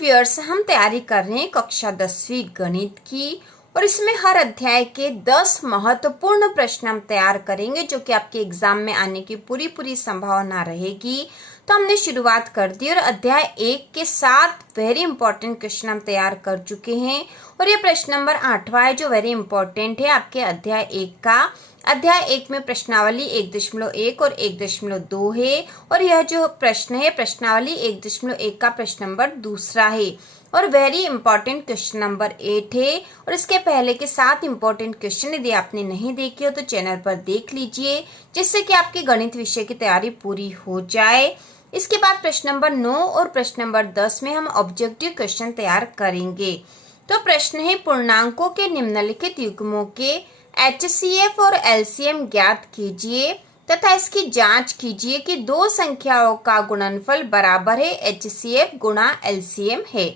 Viewers, हम तैयारी कर रहे हैं कक्षा 10वीं गणित की और इसमें हर अध्याय के 10 महत्वपूर्ण प्रश्न हम तैयार करेंगे जो कि आपके एग्जाम में आने की पूरी संभावना रहेगी। तो हमने शुरुआत कर दी और अध्याय 1 के 7 वेरी इंपॉर्टेंट क्वेश्चन हम तैयार कर चुके हैं और ये प्रश्न नंबर 8वां है जो वेरी इंपॉर्टेंट है आपके अध्याय 1 का। अध्याय 1 में प्रश्नावली 1.1 और 1.2 है और यह जो प्रश्न है प्रश्नावली 1.1 का प्रश्न नंबर दूसरा है और वेरी इंपॉर्टेंट क्वेश्चन नंबर 8 है। और इसके पहले के 7 इंपॉर्टेंट क्वेश्चन यदि आपने नहीं देखे हो तो चैनल पर देख लीजिए जिससे कि आपके गणित विषय की तैयारी पूरी हो जाए। इसके बाद प्रश्न नंबर 9 और प्रश्न नंबर 10 में हम ऑब्जेक्टिव क्वेश्चन तैयार करेंगे। तो प्रश्न है पूर्णांकों के निम्नलिखित युग्मों के HCF और LCM ज्ञात कीजिए तथा इसकी जांच कीजिए कि दो संख्याओं का गुणनफल बराबर है HCF गुणा LCM है।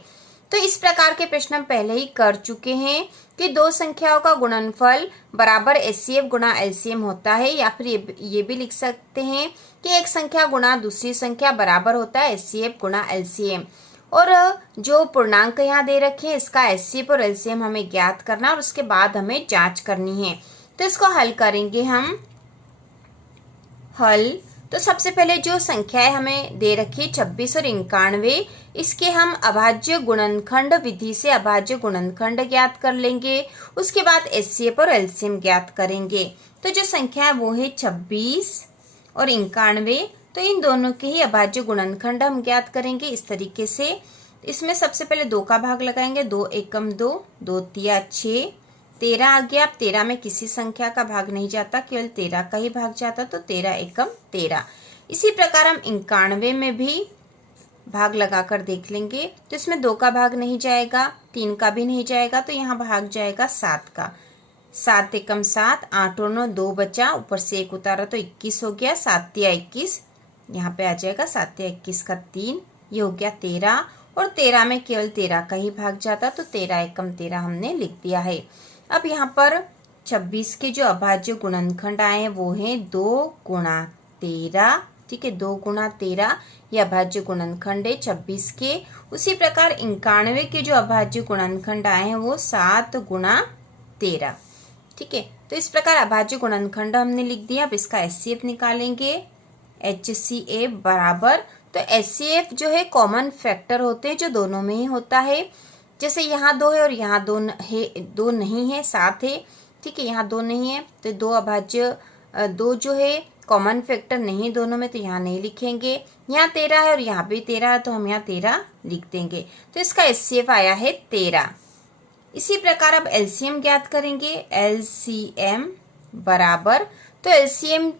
तो इस प्रकार के प्रश्न हम पहले ही कर चुके हैं कि दो संख्याओं का गुणनफल बराबर HCF गुणा LCM होता है या फिर ये भी लिख सकते हैं कि एक संख्या गुणा दूसरी संख्या बराबर होता है HCF गुणा LCM। और जो पूर्णांक यहाँ दे रखे हैं इसका HCF और LCM हमें ज्ञात करना और उसके बाद हमें जांच करनी है। तो इसको हल करेंगे हम। हल तो सबसे पहले जो संख्याएं हमें दे रखी है 26 और 91, इसके हम अभाज्य गुणनखंड विधि से अभाज्य गुणनखंड ज्ञात कर लेंगे। उसके बाद HCF और LCM ज्ञात करेंगे। तो जो संख्या है वो है 26 और 91, तो इन दोनों के ही अभाज्य गुणनखंड हम ज्ञात करेंगे इस तरीके से। इसमें सबसे पहले 2 का भाग लगाएंगे, 2 एकम 2, 2 तिया 6, 13 आ गया। अब 13 में किसी संख्या का भाग नहीं जाता, केवल 13 का ही भाग जाता, तो 13 एकम 13। इसी प्रकार हम 91 में भी भाग लगाकर देख लेंगे। तो इसमें 2 का भाग नहीं जाएगा, 3 का भी नहीं जाएगा, तो यहाँ भाग जाएगा 7 का। 7 एकम 7, 8 और 9 2 बचा, ऊपर से 1 उतारा तो 21 हो गया। 7 तिया 21, यहाँ पे आ जाएगा 7 तिया 21 का 3, ये हो गया 13 और 13 में केवल 13 का ही भाग जाता, तो 13 एकम 13 हमने लिख दिया है। अब यहाँ पर 26 के जो अभाज्य गुणनखंड आए हैं वो हैं 2 गुणा 13, ठीक है, 2 गुणा 13 ये अभाज्य गुणनखंड है 26 के। उसी प्रकार 91 के जो अभाज्य गुणनखंड आए हैं वो 7 गुणा 13, ठीक है। तो इस प्रकार अभाज्य गुणनखंड हमने लिख दिया। अब इसका HCF निकालेंगे। HCF बराबर, तो HCF जो है कॉमन फैक्टर होते हैं जो दोनों में ही होता है। जैसे यहाँ 2 है और यहाँ 2 है, 2 नहीं है, 7 है, ठीक है, यहाँ 2 नहीं है, तो 2 अभाज्य 2 जो है कॉमन फैक्टर नहीं दोनों में, तो यहाँ नहीं लिखेंगे। यहाँ 13 है और यहाँ भी 13 है, तो हम यहाँ 13 लिख देंगे। तो इसका HCF आया है 13। इसी प्रकार अब LCM ज्ञात करेंगे। LCM बराबर, तो LCM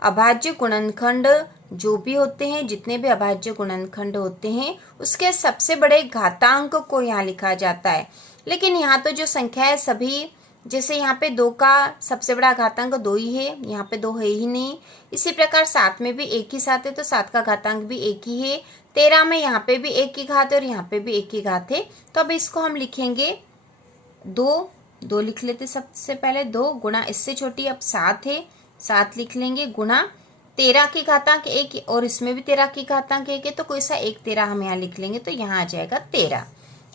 अभाज्य गुणनखंड जो भी होते हैं, जितने भी अभाज्य गुणनखंड होते हैं उसके सबसे बड़े घातांक को यहाँ लिखा जाता है। लेकिन यहाँ तो जो संख्या है सभी, जैसे यहाँ पे 2 का सबसे बड़ा घातांक 2 ही है, यहाँ पे 2 है ही नहीं। इसी प्रकार 7 में भी एक ही 7 है, तो 7 का घातांक भी एक ही है। 13 में यहाँ पे भी एक ही घात है और यहाँ पे भी एक ही घात है। तो अब इसको हम लिखेंगे 2 लिख लेते सबसे पहले। 2 गुणा, इससे छोटी अब 7 है, 7 लिख लेंगे, गुणा 13 की घातांक 1 और इसमें भी 13 की घातांक 1 है, तो कोई सा एक 13 हम यहाँ लिख लेंगे, तो यहाँ आ जाएगा 13,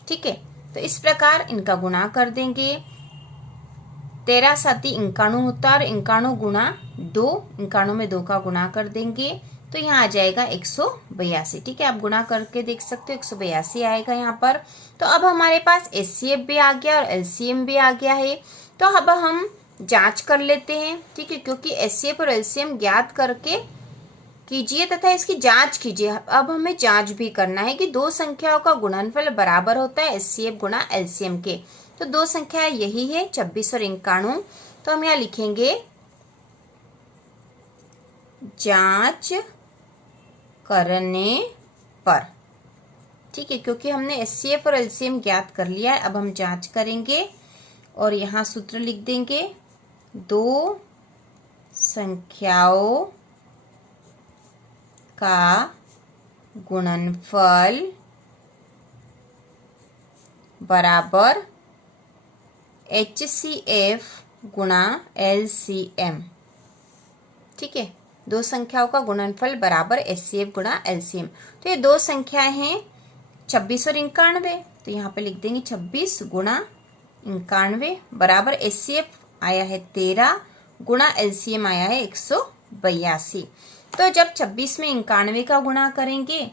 ठीक है। तो इस प्रकार इनका गुणा कर देंगे। 13 7 91 होता है और 91 गुणा 2, 91 में 2 का गुणा कर देंगे, तो यहाँ आ जाएगा 182, ठीक है। आप गुणा करके देख सकते हो, 182 आएगा यहाँ पर। तो अब हमारे पास HCF भी आ गया और LCM भी आ गया है। तो अब हम जांच कर लेते हैं, ठीक है, क्योंकि HCF और LCM ज्ञात करके कीजिए तथा इसकी जांच कीजिए। अब हमें जांच भी करना है कि दो संख्याओं का गुणनफल बराबर होता है HCF गुणा LCM के। तो दो संख्याएं यही है 26 और 91। तो हम यहाँ लिखेंगे जांच करने पर, ठीक है, क्योंकि हमने HCF और LCM ज्ञात कर लिया है। अब हम जांच करेंगे और यहाँ सूत्र लिख देंगे, दो संख्याओं का गुणनफल बराबर HCF गुणा LCM, ठीक है। दो संख्याओं का गुणनफल बराबर HCF गुणा LCM। तो ये दो संख्याएं हैं 26 और 91, तो यहाँ पे लिख देंगे 26 गुणा 91 बराबर HCF आया है 13 गुणा LCM आया है 182। तो जब 26 में 91 का गुणा करेंगे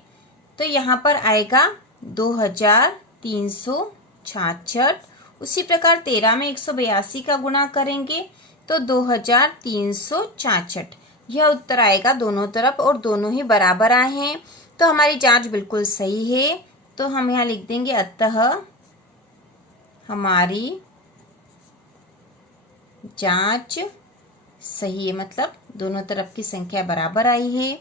तो यहाँ पर आएगा 2366। उसी प्रकार 13 में 182 का गुणा करेंगे तो 2366। यह उत्तर आएगा दोनों तरफ और दोनों ही बराबर आए हैं, तो हमारी जांच बिल्कुल सही है। तो हम यहाँ लिख देंगे अतः हमारी जांच सही है, मतलब दोनों तरफ की संख्या बराबर आई है।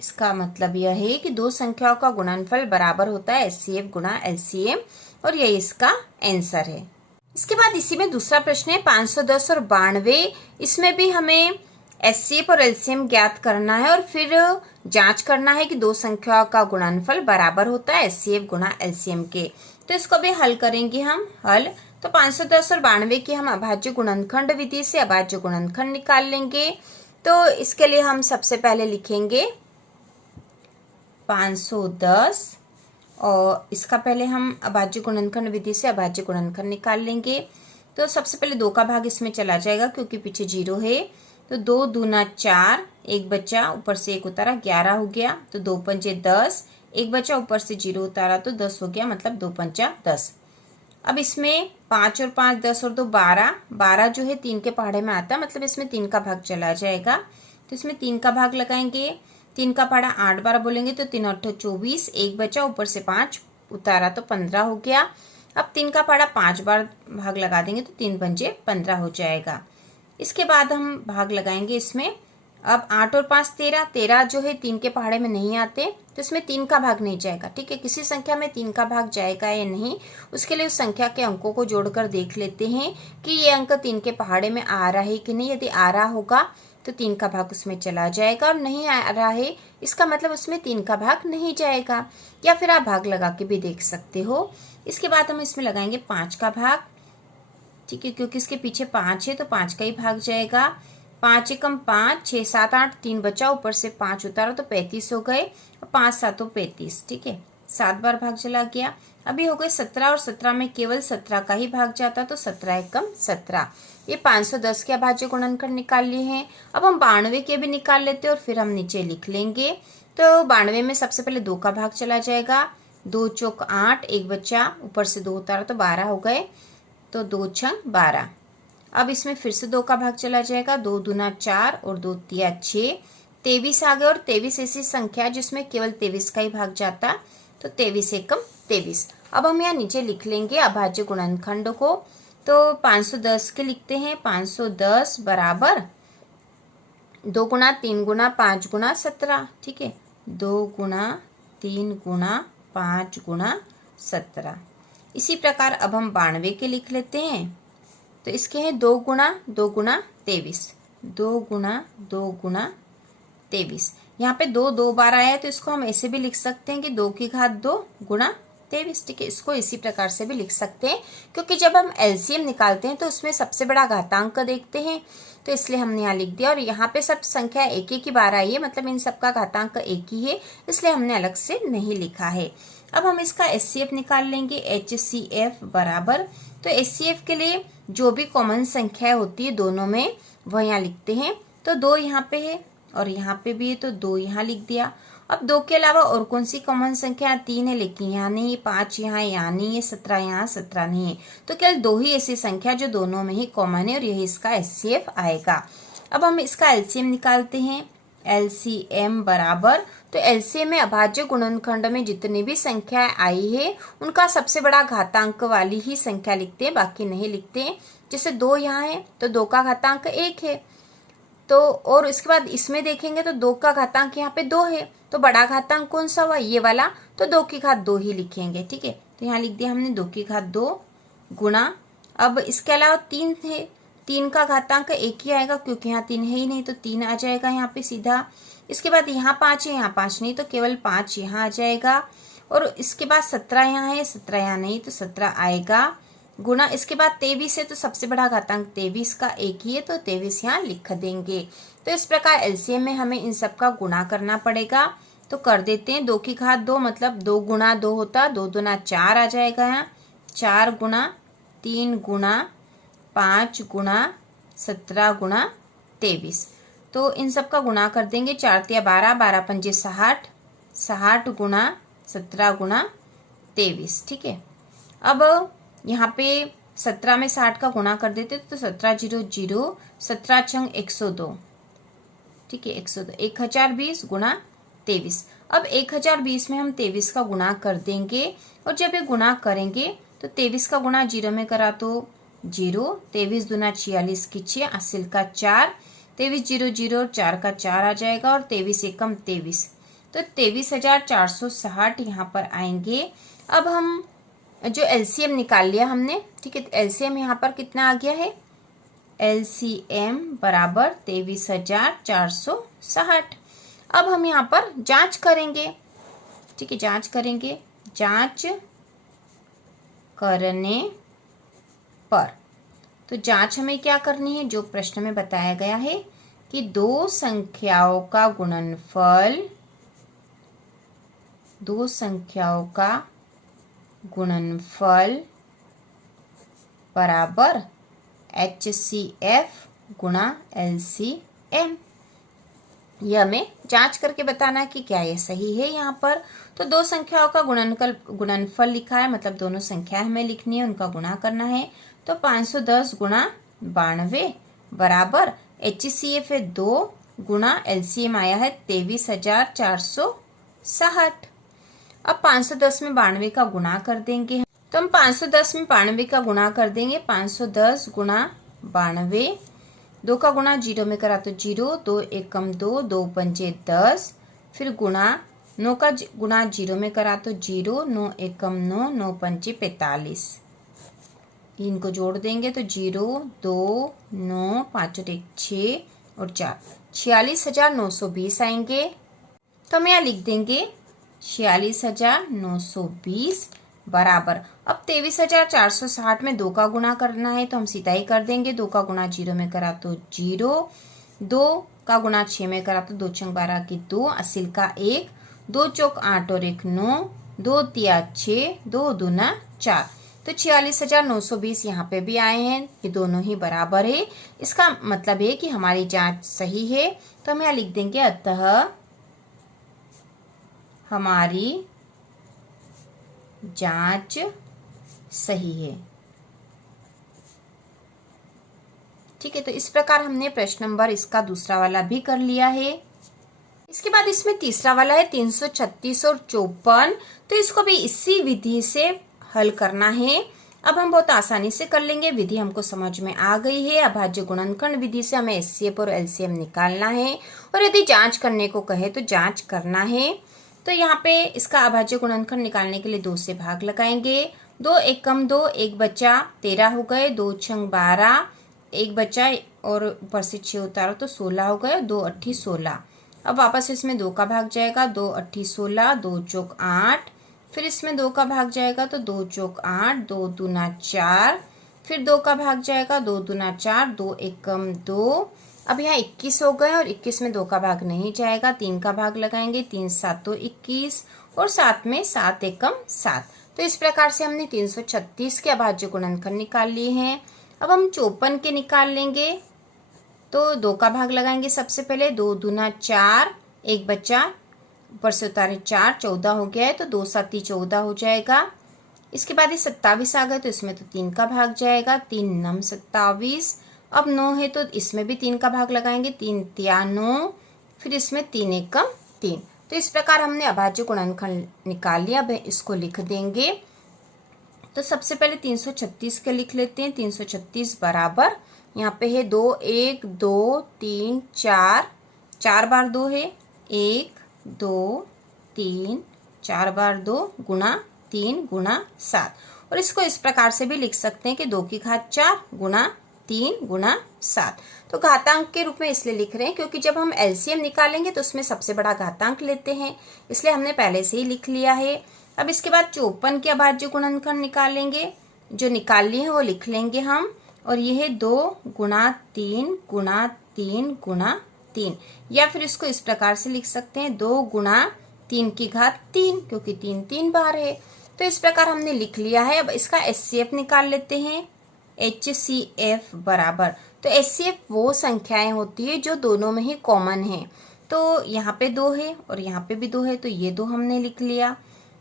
इसका मतलब यह है कि दो संख्याओं का गुणनफल बराबर होता है HCF गुणा LCM, और यही इसका आंसर है। इसके बाद इसी में दूसरा प्रश्न है 510 और 92। इसमें भी हमें HCF और LCM ज्ञात करना है और फिर जांच करना है कि दो संख्याओं का गुणनफल बराबर होता है HCF गुणा LCM के। तो इसको भी हल करेंगे हम। हल तो 510 और 92 की हम अभाज्य गुणनखंड विधि से अभाज्य गुणनखंड निकाल लेंगे। तो इसके लिए हम सबसे पहले लिखेंगे 510 और इसका पहले हम अभाज्य गुणनखंड विधि से अभाज्य गुणनखंड निकाल लेंगे। तो सबसे पहले 2 का भाग इसमें चला जाएगा क्योंकि पीछे 0 है। तो 2 दूना 4, एक बचा ऊपर से 1 उतारा 11 हो गया। तो 2 पंजे 10, एक बचा ऊपर से 0 उतारा तो 10 हो गया, मतलब 2 पंचा 10। अब इसमें 5 और 5 10 और 2 12, 12 जो है 3 के पहाड़े में आता है, मतलब इसमें 3 का भाग चला जाएगा। तो इसमें 3 का भाग लगाएंगे। 3 का पहाड़ा 8 बार बोलेंगे तो 3 8 24, एक बचा ऊपर से 5 उतारा तो 15 हो गया। अब 3 का पहाड़ा 5 बार भाग लगा देंगे तो 3 पंजे 15 हो जाएगा। इसके बाद हम भाग लगाएंगे इसमें। अब 8 और 5 13, 13 जो है 3 के पहाड़े में नहीं आते तो इसमें 3 का भाग नहीं जाएगा। ठीक है, किसी संख्या में 3 का भाग जाएगा या नहीं, उसके लिए उस संख्या के अंकों को जोड़कर देख लेते हैं कि ये अंक 3 के पहाड़े में आ रहा है कि नहीं। यदि आ रहा होगा तो 3 का भाग उसमें चला जाएगा, और नहीं आ रहा है इसका मतलब उसमें 3 का भाग नहीं जाएगा। या फिर आप भाग लगा के भी देख सकते हो। इसके बाद हम इसमें लगाएंगे 5 का भाग। ठीक है, क्योंकि इसके पीछे 5 है तो 5 का ही भाग जाएगा। 5 एकम 5, 6 7 8, 3 बचा ऊपर से 5 उतारा तो 35 हो गए। 5 7 35, ठीक है, 7 बार भाग चला गया। अभी हो गए 17 और 17 में केवल 17 का ही भाग जाता तो 17 एकम 17। ये 510 के अभाज्य गुणनखंड निकाल लिए हैं। अब हम 92 के भी निकाल लेते हैं और फिर हम नीचे लिख लेंगे। तो 92 में सबसे पहले 2 का भाग चला जाएगा। 2 चौक 8, एक बचा ऊपर से 2 उतारा तो 12 हो गए। तो 2 छंग 12। अब इसमें फिर से 2 का भाग चला जाएगा। 2 दूना 4 और 2 तिया 6, 23 आ गए। और 23 ऐसी संख्या है जिसमें केवल 23 का ही भाग जाता, तो 23 एकम 23। अब हम यहाँ नीचे लिख लेंगे अभाज्य गुणनखंड को। तो 510 के लिखते हैं 510 बराबर 2 गुना 3 गुना 5 गुना 17। ठीक है, 2 गुना 3 गुना 5 गुना 17। इसी प्रकार अब हम 92 के लिख लेते हैं। तो इसके हैं 2 गुना 23, 2 गुना 23। यहाँ पे 2 2 बार आया है तो इसको हम ऐसे भी लिख सकते हैं कि 2 की घात 2 गुणा 23। ठीक है, इसको इसी प्रकार से भी लिख सकते हैं क्योंकि जब हम LCM निकालते हैं तो उसमें सबसे बड़ा घातांक देखते हैं, तो इसलिए हमने यहाँ लिख दिया। और यहाँ पे सब संख्या एक ही बार आई है, मतलब इन सबका घातांक एक ही है, इसलिए हमने अलग से नहीं लिखा है। अब हम इसका HCF निकाल लेंगे। HCF बराबर, तो HCF के लिए जो भी कॉमन संख्या होती है दोनों में वह यहाँ लिखते हैं। तो 2 यहाँ पे है और यहाँ पे भी है तो 2 यहाँ लिख दिया। अब 2 के अलावा और कौन सी कॉमन संख्या 3 है, लेकिन यहाँ नहीं है। 5 यहाँ है, यहाँ नहीं है। 17 यहाँ, 17 नहीं है। तो केवल 2 ही ऐसी संख्या जो दोनों में ही कॉमन है और यही इसका HCF आएगा। अब हम इसका LCM निकालते हैं। LCM बराबर, तो LCM में अभाज्य गुणनखंड में जितनी भी संख्याएं आई है उनका सबसे बड़ा घातांक वाली ही संख्या लिखते हैं, बाकी नहीं लिखते हैं। जैसे 2 यहाँ है तो 2 का घातांक 1 है। तो और इसके बाद इसमें देखेंगे तो 2 का घातांक यहाँ पे 2 है, तो बड़ा घातांक कौन सा हुआ, ये वाला, तो 2 की घात 2 ही लिखेंगे। ठीक है, तो यहाँ लिख दिया हमने 2 की घात 2 गुणा। अब इसके अलावा 3 है, 3 का घातांक 1 ही आएगा क्योंकि यहाँ 3 है ही नहीं, तो 3 आ जाएगा यहाँ पे सीधा। इसके बाद यहाँ 5 है, यहाँ 5 नहीं, तो केवल 5 यहाँ आ जाएगा। और इसके बाद 17 यहाँ है, 17 यहाँ नहीं, तो 17 आएगा गुणा। इसके बाद 23 है, तो सबसे बड़ा घातांक 23 का 1 ही है, तो 23 यहाँ लिख देंगे। तो इस प्रकार LCM में हमें इन सब का गुणा करना पड़ेगा। तो कर देते हैं। 2 की घात 2 मतलब 2 गुना 2 होता, 2 दूना 4 आ जाएगा यहाँ। 4 गुना 3 गुना 5 गुना 17 गुना 23। तो इन सब का गुणा कर देंगे। 4 तिया 12, 12 पंजे 60, 60 गुना 17 गुना 23। ठीक है, अब यहाँ पे 17 में 60 का गुणा कर देते तो 17 0 0, 17 छंग 102। ठीक है, 102, 1020 गुना 23। अब 1020 में हम 23 का गुणा कर देंगे, और जब ये गुणा करेंगे तो 23 का गुणा 0 में करा तो 0, 23 दूना 46 की 6, असिल का 4, 23 0 0 और 4 का 4 आ जाएगा, और 23 एकम 23, तो 23,460 यहाँ पर आएंगे। अब हम जो एलसीएम निकाल लिया हमने, ठीक है, एलसीएम यहाँ पर कितना आ गया है, एलसीएम बराबर 23,460। अब हम यहाँ पर जांच करेंगे। ठीक है, जांच करेंगे। जांच करने पर, तो जांच हमें क्या करनी है, जो प्रश्न में बताया गया है कि दो संख्याओं का गुणनफल बराबर HCF गुणा LCM। यह हमें जांच करके बताना है कि क्या यह सही है। यहाँ पर तो दो संख्याओं का गुणनफल लिखा है, मतलब दोनों संख्याएं हमें लिखनी है, उनका गुणा करना है। तो 510 गुणा 92 बराबर HCF है 2 गुणा LCM आया है 23,460। अब 510 में 92 का गुणा कर देंगे। तो हम 510 में 92 का गुणा कर देंगे। 510 गुणा 92, 2 का गुणा 0 में करा तो 0, 2 एकम 2, 2 पंजे 10, फिर गुणा 9 का गुणा 0 में करा तो 0, 9 एकम 9, 9 पंजे 45। इनको जोड़ देंगे तो 0 2 9 5 और 1 6 और 4, 46,920 आएंगे। तो हम यहाँ लिख देंगे 46,920 बराबर, अब 23,460 में 2 का गुणा करना है, तो हम सीधा ही कर देंगे। 2 का गुणा 0 में करा तो 0, 2 का गुणा 6 में करा तो 2 छंग 12 की 2, असिल का 1, 2 चौक 8 और 1 9, 2 तिया 6, 2 दूना 4। तो 46,920 यहाँ पे भी आए हैं, ये दोनों ही बराबर है। इसका मतलब है कि हमारी जांच सही है। तो हम यहाँ लिख देंगे अतः हमारी जांच सही है। ठीक है, तो इस प्रकार हमने प्रश्न नंबर इसका दूसरा वाला भी कर लिया है। इसके बाद इसमें तीसरा वाला है 336 और 54। तो इसको भी इसी विधि से हल करना है। अब हम बहुत आसानी से कर लेंगे, विधि हमको समझ में आ गई है। अभाज्य गुणनखंड विधि से हमें HCF और LCM निकालना है, और यदि जांच करने को कहे तो जांच करना है। तो यहाँ पे इसका अभाज्य गुणनखंड निकालने के लिए 2 से भाग लगाएंगे। 2 एकम 2, 1 बचा 13 हो गए, 2 छंग 12, 1 बचा और ऊपर से 6 उतारो तो 16 हो गए, 2 अट्ठी 16। अब वापस इसमें 2 का भाग जाएगा, 2 अट्ठी 16, 2 चौक 8, फिर इसमें 2 का भाग जाएगा तो 2 चौक 8, 2 दूना 4, फिर 2 का भाग जाएगा, 2 दूना 4, 2 एकम 2। अब यहाँ 21 हो गए, और 21 में 2 का भाग नहीं जाएगा, 3 का भाग लगाएंगे, 3 7 21, और 7 में 7 एकम 7। तो इस प्रकार से हमने 336 के अभाज्य गुणनखंड निकाल लिए हैं। अब हम 54 के निकाल लेंगे। तो 2 का भाग लगाएंगे सबसे पहले, 2 दूना 4, 1 बचा, ऊपर से उतारे 4, 14 हो गया है, तो 2 7 14 हो जाएगा। इसके बाद ये 27 आ गए, तो इसमें तो 3 का भाग जाएगा, 3 9 27। अब 9 है तो इसमें भी 3 का भाग लगाएंगे, 3 तिया 9, फिर इसमें 3 एकम 3। तो इस प्रकार हमने अभाज्य गुणनखंड निकाल लिया। अब इसको लिख देंगे। तो सबसे पहले 336 के लिख लेते हैं। 336 बराबर, यहाँ पे है 2 1 2 3 4, 4 बार 2 है, 1 2 3, 4 बार 2 गुणा 3 गुणा 7। और इसको इस प्रकार से भी लिख सकते हैं कि 2 की घात 4 गुणा 3 गुणा 7। तो घातांक के रूप में इसलिए लिख रहे हैं क्योंकि जब हम LCM निकालेंगे तो उसमें सबसे बड़ा घातांक लेते हैं, इसलिए हमने पहले से ही लिख लिया है। अब इसके बाद 54 के अभाज्य गुणनखंड निकालेंगे। जो निकाल लिए हैं वो लिख लेंगे हम, और ये है 2 गुणा 3 गुणा 3 गुणा 3, या फिर इसको इस प्रकार से लिख सकते हैं 2 गुणा 3 की घात 3, क्योंकि 3 3 बार है। तो इस प्रकार हमने लिख लिया है। अब इसका HCF निकाल लेते हैं। HCF बराबर, तो HCF वो संख्याएं होती है जो दोनों में ही कॉमन है। तो यहाँ पे 2 है और यहाँ पे भी 2 है, तो ये 2 हमने लिख लिया।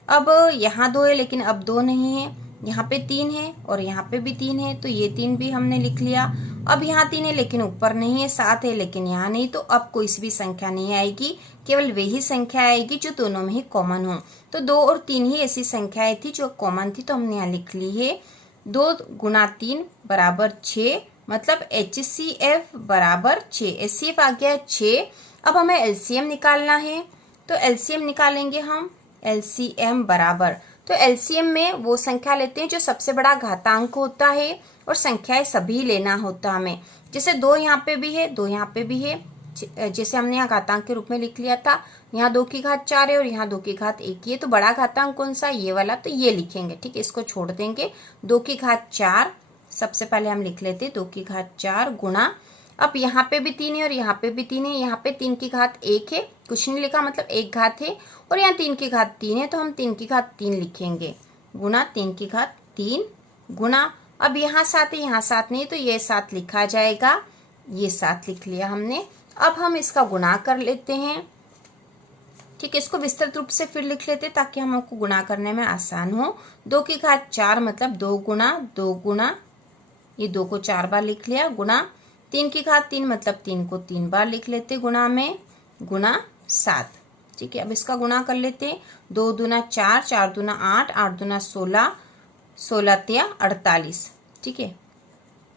अब यहाँ 2 है लेकिन अब 2 नहीं है, यहाँ पे 3 है और यहाँ पे भी 3 है, तो ये 3 भी हमने लिख लिया। अब यहाँ 3 है लेकिन ऊपर नहीं है, 7 है लेकिन यहाँ नहीं, तो अब कोई सी भी संख्या नहीं आएगी, केवल वही संख्या आएगी जो दोनों में ही कॉमन हो। तो 2 और 3 ही ऐसी संख्याएं थी जो कॉमन थी, तो हमने यहाँ लिख ली है 2 गुना 3 बराबर 6, मतलब HCF बराबर 6। HCF आ गया 6। अब हमें LCM निकालना है, तो LCM निकालेंगे हम। LCM बराबर, तो LCM में वो संख्या लेते हैं जो सबसे बड़ा घातांक होता है, और संख्याएं सभी लेना होता हमें। जैसे 2 यहाँ पे भी है, 2 यहाँ पे भी है, जैसे हमने यहाँ घातांक के रूप में लिख लिया था। यहाँ 2 की घात 4 है और यहाँ 2 की घात 1 है, तो बड़ा घातांक कौन सा, ये वाला, तो ये लिखेंगे। ठीक है, इसको छोड़ देंगे। 2 की घात 4 सबसे पहले हम लिख लेते, 2 की घात 4 गुणा, अब यहाँ पे भी 3 है और यहाँ पे भी 3 है, यहाँ पे 3 की घात 1 है, कुछ नहीं लिखा, मतलब 1 घात है, और यहाँ 3 की घात 3 है, तो हम 3 की घात 3 लिखेंगे, गुणा 3 की घात 3 गुणा, अब यहाँ 7 है, यहाँ 7 नहीं, तो ये 7 लिखा जाएगा, ये 7 लिख लिया हमने। अब हम इसका गुणा कर लेते हैं। ठीक है, इसको विस्तृत रूप से फिर लिख लेते ताकि हमको गुणा करने में आसान हो। 2 की घात 4 मतलब 2 गुणा, ये 2 को 4 बार लिख लिया, गुणा 3 की घात 3 मतलब 3 को 3 बार लिख लेते गुणा में, गुणा 7। ठीक है, अब इसका गुणा कर लेते। 2 दूना 4, 4 दूना 8, 8 दूना 16, 16 तिया 48। ठीक है,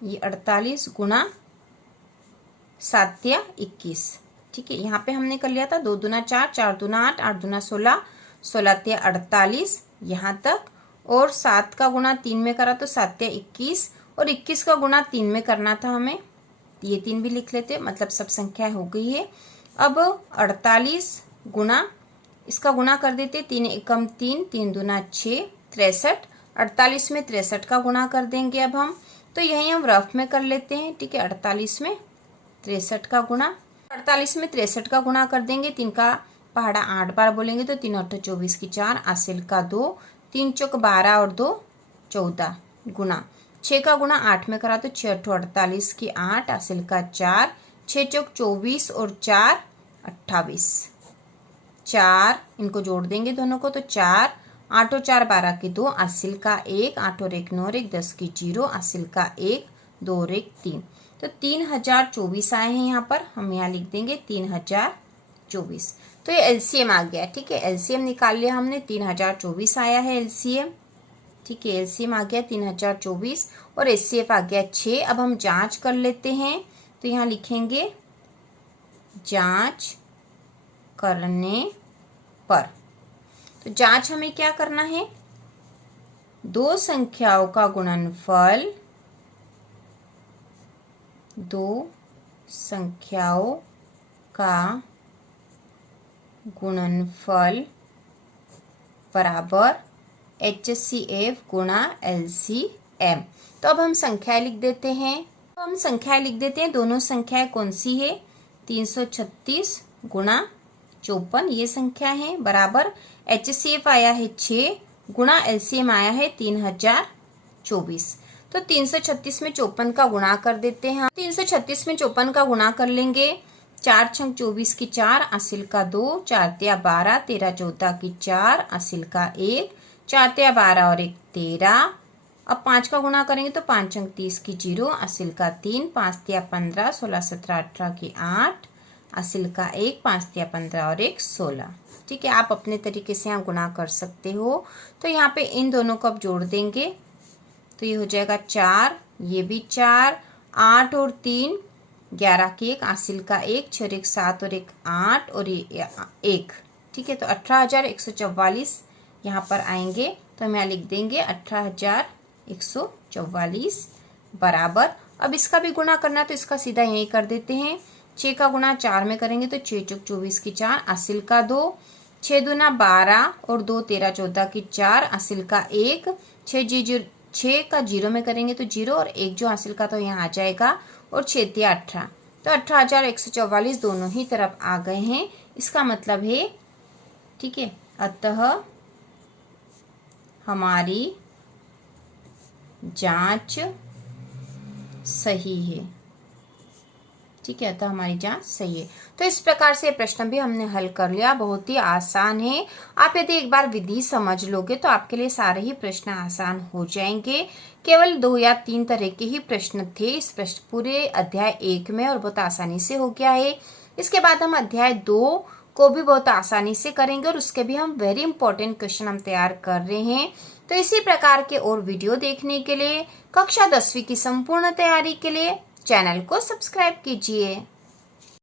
ये 48 गुणा 7 तिया 21। ठीक है, यहाँ पे हमने कर लिया था 2 दूना 4, 4 दूना 8, 8 दूना 16, 16 तिया 48 यहाँ तक, और 7 का गुणा 3 में करा तो 7 तिया 21, और 21 का गुणा 3 में करना था हमें, ये 3 भी लिख लेते, मतलब सब संख्या हो गई है। अब 48 गुणा, इसका गुणा कर देते, 3 एकम 3, 3 दूना 6, 63, 48 में 63 का गुणा कर देंगे अब हम, तो यही हम रफ में कर लेते हैं। ठीक है, 48 में 63 का गुणा, 48 में 63 का गुणा कर देंगे, 3 का पहाड़ा 8 बार बोलेंगे तो 3 8 24 की 4, आसिल का 2, 3 चौक 12 और 2 14 गुणा 6 का गुणा 8 में करा तो 6 8 48 की 8, आसिल का 4, 6 चौक 24 और 4 28, 4 इनको जोड़ देंगे दोनों को, तो 4 8 और 4 12 की 2, आसिल का 1, 8 और 1 9 और 1 10 की 0, आसिल का 1, 2 और 1 3, तो 3024 आए हैं। यहाँ पर हम यहाँ लिख देंगे 3024, तो ये LCM आ गया। ठीक है, LCM निकाल लिया हमने, 3024 आया है LCM। ठीक है, LCM आ गया 3024 और HCF आ गया 6। अब हम जांच कर लेते हैं, तो यहाँ लिखेंगे जांच करने पर। तो जांच हमें क्या करना है, दो संख्याओं का गुणनफल, दो संख्याओं का गुणनफल बराबर HCF गुणा LCM। तो अब हम संख्याएं लिख देते हैं, दोनों संख्याएं कौन सी है, 336 गुणा 54 ये संख्या है, बराबर HCF आया है 6 गुणा LCM आया है 3024। तो 336 में 54 का गुणा कर देते हैं। 336 में 54 का गुणा कर लेंगे, 4 छंग 24 की 4, आसिल का 2, 4 तिया 12, 13 14 की 4, आसिल का 1, 4 तिया 12 और 1 13। अब 5 का गुणा करेंगे तो 5 छंग 30 की 0, आसिल का 3, 5 तिया 15, 16 17 18 की 8, आसिल का 1, 5 तिया 15 और 1 16। ठीक है, आप अपने तरीके से यहाँ गुणा कर सकते हो। तो यहाँ पे इन दोनों को अब जोड़ देंगे, तो ये हो जाएगा 4, ये भी 4, 8 और 3 11 की 1, आसिल का 1, 6 और 1 7 और 1 8 और ये 1। ठीक है, तो 18,144 यहाँ पर आएंगे, तो हम यहाँ लिख देंगे 18,144 बराबर। अब इसका भी गुणा करना, तो इसका सीधा यही कर देते हैं। 6 का गुणा 4 में करेंगे तो 6 चौक 24 की 4, आसिल का 2, 6 दूना 12 और 2 13 14 की 4, आसिल का 1, 6 का 0 में करेंगे तो 0 और 1 जो हासिल का तो यहाँ आ जाएगा, और 6 तिया 18, तो 18,144 दोनों ही तरफ आ गए हैं। इसका मतलब है ठीक है, अतः हमारी जांच सही है। ठीक है, तो हमारी जांच सही है। तो इस प्रकार से प्रश्न भी हमने हल कर लिया, बहुत ही आसान है। आप यदि एक बार विधि समझ लोगे तो आपके लिए सारे ही प्रश्न आसान हो जाएंगे। केवल 2 या 3 तरह के ही प्रश्न थे इस प्रश्न पूरे अध्याय 1 में और बहुत आसानी से हो गया है। इसके बाद हम अध्याय 2 को भी बहुत आसानी से करेंगे और उसके भी हम वेरी इंपॉर्टेंट क्वेश्चन हम तैयार कर रहे हैं। तो इसी प्रकार के और वीडियो देखने के लिए, कक्षा 10वीं की संपूर्ण तैयारी के लिए चैनल को सब्सक्राइब कीजिए।